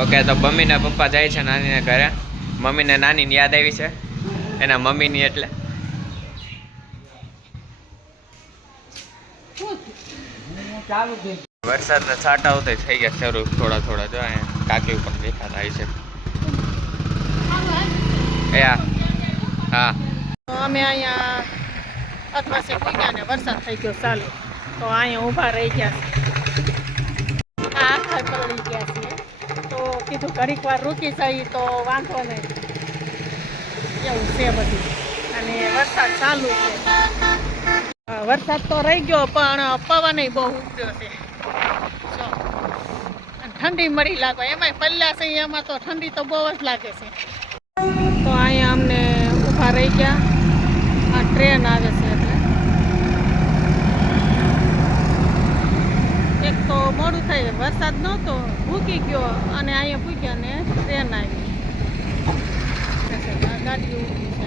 Okay, તો મમ્મીના પપ્પા જાય છે નાનીને ઘરે. મમ્મીને નાનીની યાદ આવી છે. એના મમ્મીની એટલે. વરસાદના છાંટા ઉતર થઈ ગયા શરૂ થોડા થોડા. જો અહીંયા કાકી ઉપર દેખાતા આવી છે. એ હા. અમે અહીંયા અઠવાસે પૂગ્યા ને વરસાદ થઈ ગયો ચાલુ તો અહીંયા ઊભા રહી ગયા છે. આ આખા પલળી ગયા છે. તો કીધું, ઘડીક વાર રૂકી જઈએ તો વાંધો નહીં. એવું છે બધું. અને વરસાદ ચાલુ છે. વરસાદ તો રહી ગયો, પણ પવન બહુ ઉગ્યો છે. ઠંડી મળી લાગે. એમાંય પલ્લા છે, એમાં તો ઠંડી તો બહુ જ લાગે છે. તો અહીંયા અમને ઊભા રહી ગયા. આ ટ્રેન આવે છે એટલે એક તો મોડું થાય. વરસાદ નહોતો, ભૂકી ગયો અને અહીંયા ભૂક્યા ને ટ્રેન આવી. ગાડી ઊભી છે.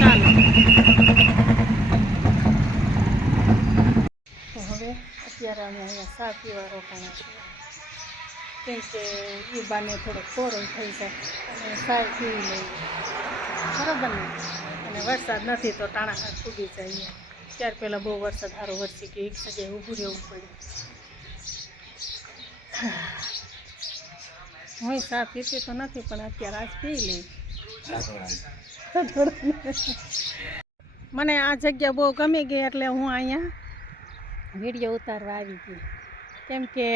ચાલો. હવે અત્યારે અમે અહીંયા સા પીવા રોકાણા છીએ કેમ એ બાને થોડોક કોરો થઈ જાય. અને ચા પીવી બરાબર ને? અને વરસાદ નથી તો ટાણા હાથ ફૂગી જાય ત્યાર પહેલાં બહુ વરસાદ સારો વરસી ગયો એક જગ્યાએ ઊભું રહેવું પડે. હું ચા પીતી તો નથી, પણ અત્યારે આજ પી લઈ મને આ જગ્યા બહુ ગમી ગઈ એટલે હું અહીંયા વીડિયો ઉતારવા આવી ગઈ. કેમ કે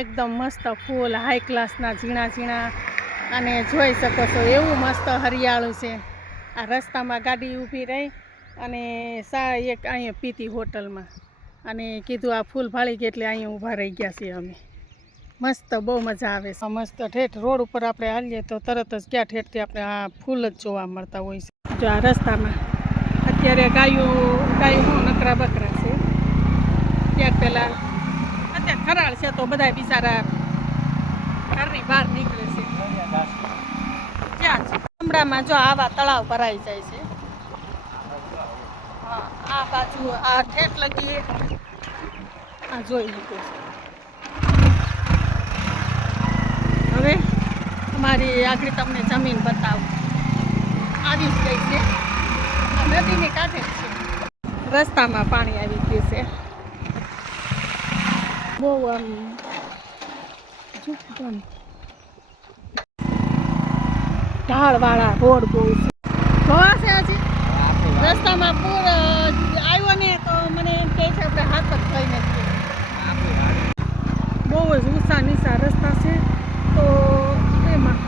એકદમ મસ્ત ફૂલ હાઈ ક્લાસના ઝીણા ઝીણા, અને જોઈ શકો છો એવું મસ્ત હરિયાળું છે. આ રસ્તામાં ગાડી ઊભી રહી. અને સા એક અહીંયા પીતી હોટલમાં. અને કીધું આ ફૂલ ફાળી ગઈ એટલે અહીંયા ઊભા રહી ગયા છીએ અમે. મસ્ત બહુ મજા આવે છે. મસ્ત ઠેઠ રોડ ઉપર આપણે હાલીએ તો તરત જ ક્યાં ઠેઠથી આપણે આ ફૂલ જ જોવા મળતા હોય છે. જો આ રસ્તામાં અત્યારે ગાયો, ગાયું નકરા બકરા છે. ત્યાર પહેલાં અત્યારે ખરાળ છે તો બધા બિચારા ઘરની બહાર નીકળે છે. જ્યાં જ ગામડામાં જો આવા તળાવ ભરાઈ જાય છે. આ બાજુ આ ઠેઠ લગી. આ જોઈ લીધું. હવે અમારી આગળ તમને જમીન બતાવું. આવી જ ગઈ છે. આ નદીની કાંઠે છે. રસ્તામાં પાણી આવી ગયું છે. બહુ આમ. ઢાળવાળા રોડ બહુ છે. જોવા છે હજી? રસ્તામાં પૂર આવ્યો ને તો મને એમ કહે છે, આપણે હાથ જ થઈ નથી બહુ જ ઊંચા નીચા રસ્તા છે, તો એમાં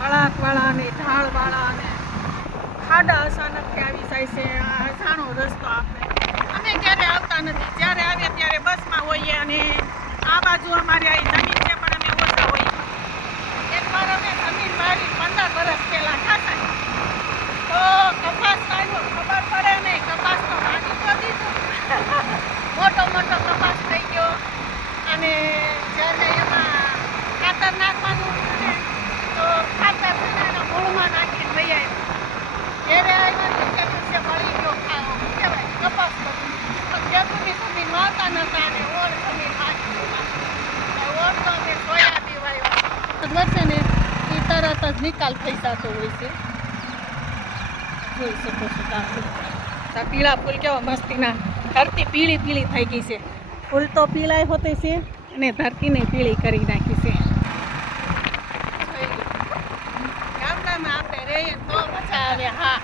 વળાંકવાળા ને ઢાળવાળા ને ખાડા અચાનકથી આવી જાય છે, આ અજાણો રસ્તો આપણે. અમે ક્યારે આવતા નથી, જ્યારે આવીએ ત્યારે બસમાં હોઈએ અને આ બાજુ અમારે આવી જમીન છે પણ અમે ઓછા હોઈએ એકવાર અમે જમીન મારી પંદર વર્ષ પહેલાં ખાતા તો કપાસ આવ્યો ખબર પડે નહીં કપાસ તો વાગી તો દીધું મોટો મોટો કપાસ થઈ ગયો અને જ્યારે એમાં ખાતર નાખવાનું ને, તો ખાતર છે ને એના મૂળમાં નાખીને લઈ આવ્યું જ્યારે આવીને બીજા દિવસે મળી ગયો ખાવો, શું કહેવાય? પણ જેતુની જમીન વાવતા નતા અને ઓળ જમીન વાંચી ઓળ તો અમે સોયાબી વાવ્યો છે ને, એ તરત જ નિકાલ થઈ જતો હોય છે. જોઈ શકો છો પીળા ફૂલ કેવા મસ્તીના ધરતી પીળી પીળી થઈ ગઈ છે. ફૂલ તો પીળાય હોતે છે અને ધરતીને પીળી કરી નાખી છે. ગામડામાં આપણે રહીએ તો મજા આવે, હા.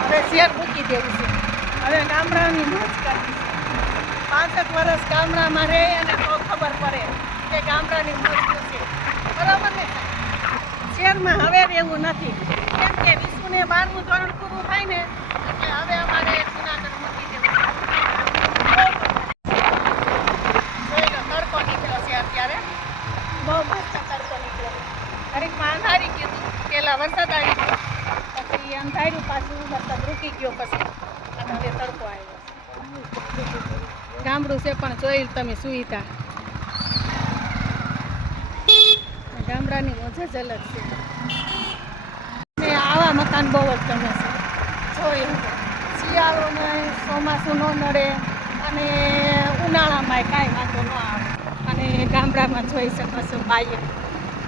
હવે શેર મૂકી દેવું છે. હવે ગામડાની મોજ કરવી પાંચેક વર્ષ ગામડામાં રહે અને તો ખબર પડે કે ગામડાની મોજ છે. બરાબર ને? હવે રહેવું નથી. કેમ કે વિશ્વને બારમું ધોરણ પૂરું થાય ને, એટલે હવે અમારે જુનાગઢ મૂકી દેવું છે. જોઈ લો, તડકો નીકળ્યો છે અત્યારે બહુ મસ્ત તડકો નીકળ્યો ઘડીકમાં અંધારી ગયું હતું વરસાદ આવી ગયો પાછું મતલબ રૂકી ગયો પછી અને હવે તડકો આવ્યો ગામડું છે પણ જોઈ તમે સુવિધા. ગામડાની મોજ જ અલગ છે. ને આવા મકાન બહુ જ ગમે છે. જોઈ શિયાળો ને ચોમાસું ન નડે અને કાંઈ વાંધો ન આવે. અને ગામડામાં જોઈ શકો છો બાઈએ.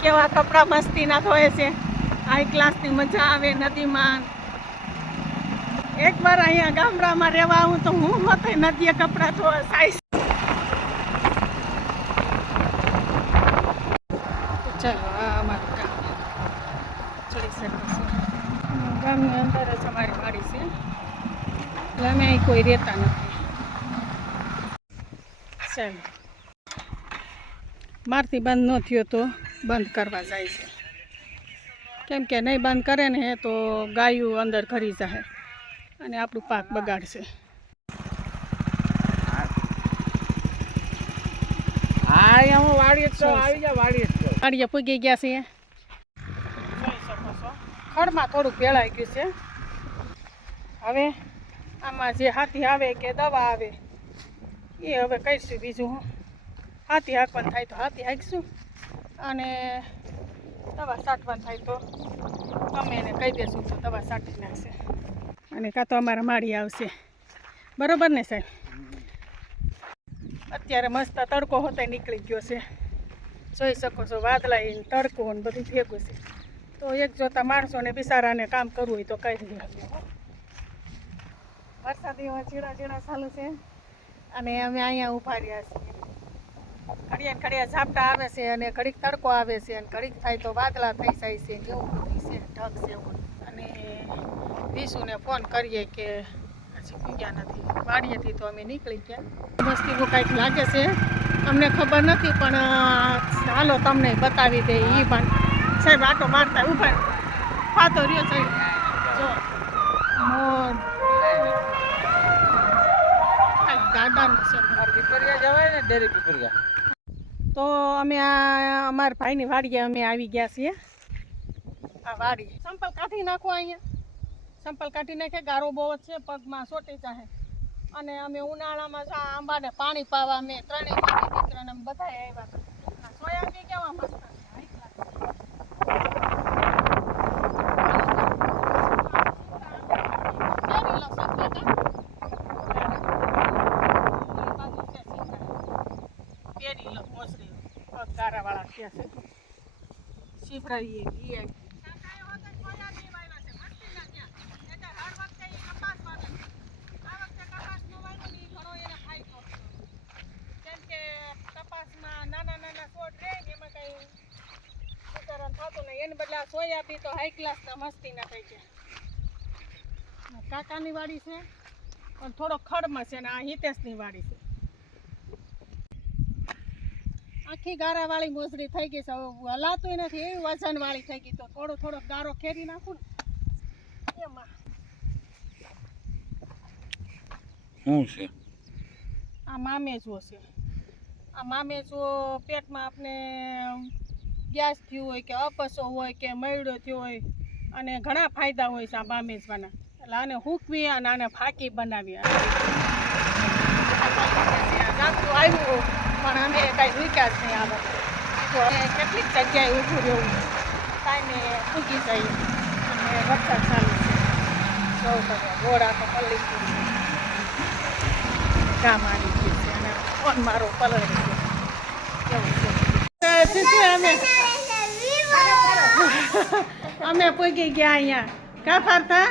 કેવા કપડાં મસ્તીના ધોય છે. હાઈ ક્લાસની મજા આવે નદીમાં એકવાર અહીંયા ગામડામાં રહેવા આવું તો હું હોતે નદીએ કપડાં ધોવા સાઈઝ. ચાલો આ અમારું ગામ. ચડી શકો છો. ગામની અંદર જ અમારી વાડી છે. એટલે અમે અહીં કોઈ રહેતા નથી. ચાલો. મારથી બંધ ન થયો તો બંધ કરવા જાય છે. કેમ કે નહીં બંધ કરે ને તો ગાયું અંદર ખરી જાય અને આપણું પાક બગાડશે. વાડીએ પૂગી ગયા છીએ. ખડમાં થોડુંક ભેળાઈ ગયું છે. હવે આમાં જે હાથી આવે કે દવા આવે એ હવે કહીશું બીજું. હાથી હાંકવાનું થાય તો હાથી હાંકશું. અને દવા છાંટવાનું થાય તો અમે એને કહી દેશું તો તવા છાંટી નાખશે. અને કાં તો અમારા માળી આવશે. બરોબર ને સાહેબ? અત્યારે મસ્ત તડકો હોતે નીકળી ગયો છે. જોઈ શકો છો વાદળા એ તડકો ને બધું ભેગું છે. તો એક જોતા માણસોને બિચારાને કામ કરવું હોય તો કહી દે વરસાદ એવા ચીડા ચીડા ચાલુ છે. અને અમે અહીંયા ઊભા રહ્યા છીએ. ઘડિયા ને ઘડિયા ઝાપટા આવે છે અને ઘડીક તડકો આવે છે અને ઘડીક થાય તો વાદળા થઈ જાય છે એવું બધું છે, ઢગ છે એવું અને વિશુને ફોન કરીએ કે હજી ગયા નથી. વાડીએથી તો અમે નીકળી ગયા. મસ્તીનું કાંઈક લાગે છે. અમને ખબર નથી, પણ હાલો તમને બતાવી દે એ પણ સાહેબ, આટો મારતા ઊભા ફાતો રહ્યો સાહેબ. જો. મોર. ગાડાનું છે પીપરિયા જવાય ને ડેરી પીપરિયા. તો અમે આ અમારા ભાઈની વાડીએ અમે આવી ગયા છીએ. આ વાડી. સંપલ કાઢી નાખો અહીંયા. સંપલ કાઢી નાખે ગારો બહુ જ છે પગમાં સોટી જાહે. અને અમે ઉનાળામાં આંબાને પાણી પાવા અમે ત્રણેય દીકરાને બધા આવ્યા. હતા આ સોયાબીન કેવા મસ્ત છે high class. કેરી લો સાહેબ, બેટા? ઓલી બાજુ છે સીધા. કેરી લો મોસરી પગ ગારાવાળા કે છે શીભરાઈએ ઈ આવી. કાકાએ વખત સોયાબીન વાવ્યા છે, મસ્તીના ત્યાં. એટલે હર વખતે ઈ કપાસ વાવે છે. આ વખતે કપાસનું વાવ્યું ને ઈ ઘણો એને ફાયદો થયો. કેમ કે કપાસમાં નાના નાના છોડ રહે એમાં કઈ સુધારણ થતું નહીં એને બદલે આ સોયાબીન તો હાઈ ક્લાસના મસ્તીના થઈ ગયા કાકાની વાડી છે, પણ થોડો ખડમાં છે ને આ હિતેશની વાડી છે આખી ગારાવાળી મોસડી થઈ ગઈ છે હવે હલાતું નથી એવી વજનવાળી થઈ ગઈ તો થોડો થોડો ગારો ખેરી નાખું ને એમાં શું છે આ મામેજો છે આ મામેજો પેટમાં આપણે ગેસ થયું હોય કે અપસો હોય કે મયડો થયો હોય અને ઘણા ફાયદા હોય છે આ મામેજવાના એટલે આને હૂકવી અને આને ફાકી બનાવી આવ્યું પણ અમે કાંઈ વિકાસ જ નહીં આ વખતે કેટલીક જગ્યાએ ઊભું રહેવું. ટાઈમે પૂગી જઈએ. અને વરસાદ ચાલુ છે. સૌ તમે ઘોડા તો પલ્લી ગયું છે. ગામ આવી ગયું છે. અને ફોન મારો પલળી ગયો. એવું છે. અમે અમે પૂગી ગયા અહીંયા. કા ફરતા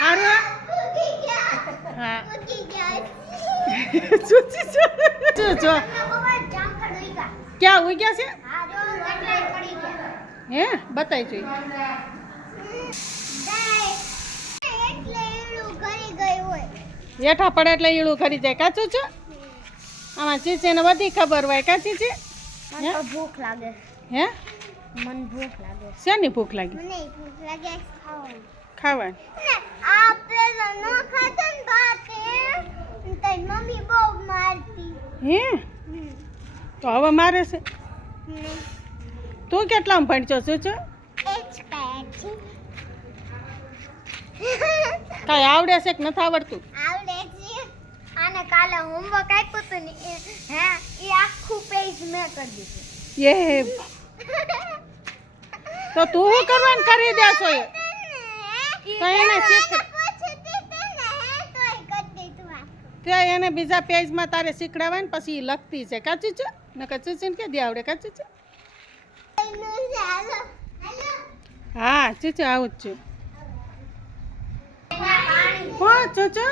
હારું હા શું છે શું ક્યાં ઉઈ ગયા છે? હે? બતાવી જોઈએ હેઠા પડે એટલે ઈળું ખરી જાય. કાચું છે? આમાં ચીચીને બધી ખબર હોય. કાચી છે? ભૂખ લાગે. હે? મને ભૂખ લાગે. શેની ભૂખ લાગી? મને ભૂખ લાગે ખાવાનું. ખાવાની. આપણે ન ખાતા ને ભાતે તારી મમ્મી બહુ મારતી. હે? તો હવે મારે છે. તું કેટલામાં ભણજો છું છું. કાંઈ આવડે છે કે નથી આવડતું? આવડે છે. અને કાલે હોમવર્ક આપ્યું હતું ને હે એ આખું પેજ મેં કરી દીધું. એ તો તું શું કરવાનું કરી દેશો એ? તો એને શીખ- પૂછતી હતી ને હે તોય એને બીજા પેજમાં તારે શીખડાવાય ને પછી લખતી છે. કાચું છે? ચૂછે ને કે આવડે? કાચું છે? હા, ચૂચુ આવું જ છું. કોણ, ચૂચો?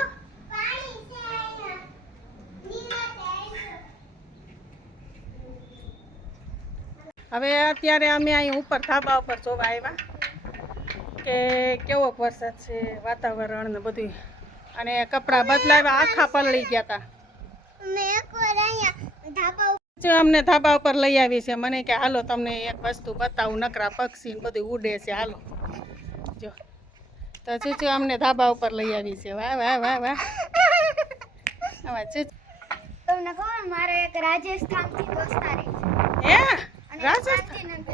હવે અત્યારે અમે અહીં ઉપર થાબા ઉપર જોવા આવ્યા કે કેવો વરસાદ છે, વાતાવરણ ને બધું અને કપડાં બદલાવ્યા આખા પલળી ગયા હતા અમને ધાબા ઉપર લઈ આવી છે મને કે હાલો તમને એક વસ્તુ બતાવું નકરા પક્ષી બધું ઉડે છે હાલો. જો. તો ચૂચુ અમને ધાબા ઉપર લઈ આવી છે વાહ વાહ વાહ વાહ. આમાં ચૂચુ તમને ખબર મારે એક રાજસ્થાનથી દોસ્તારી છે. હે? રાજસ્થાન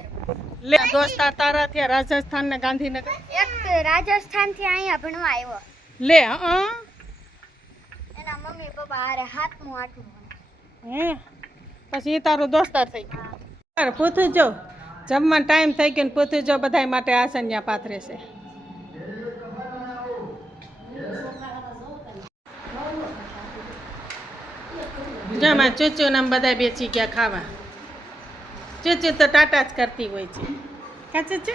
લે દોસ્તાર તારા ત્યાં રાજસ્થાન ને ગાંધીનગર એક રાજસ્થાનથી અહીંયા ભણવા આવ્યો. લે હા એના મમ્મી પપ્પા હારે હાથમું આઠમું હે? પછી તારો દોસ્તાર થઈ ગયો. પૂછું જો. જમવાનો ટાઈમ થઈ ગયો ને પૂછું જો બધા માટે આસન્યા પાથરે છે. જમા ચૂચુ ને બધા બેસી ગયા ખાવા. ચૂચુ તો ટાટા જ કરતી હોય છે. કા ચૂચુ?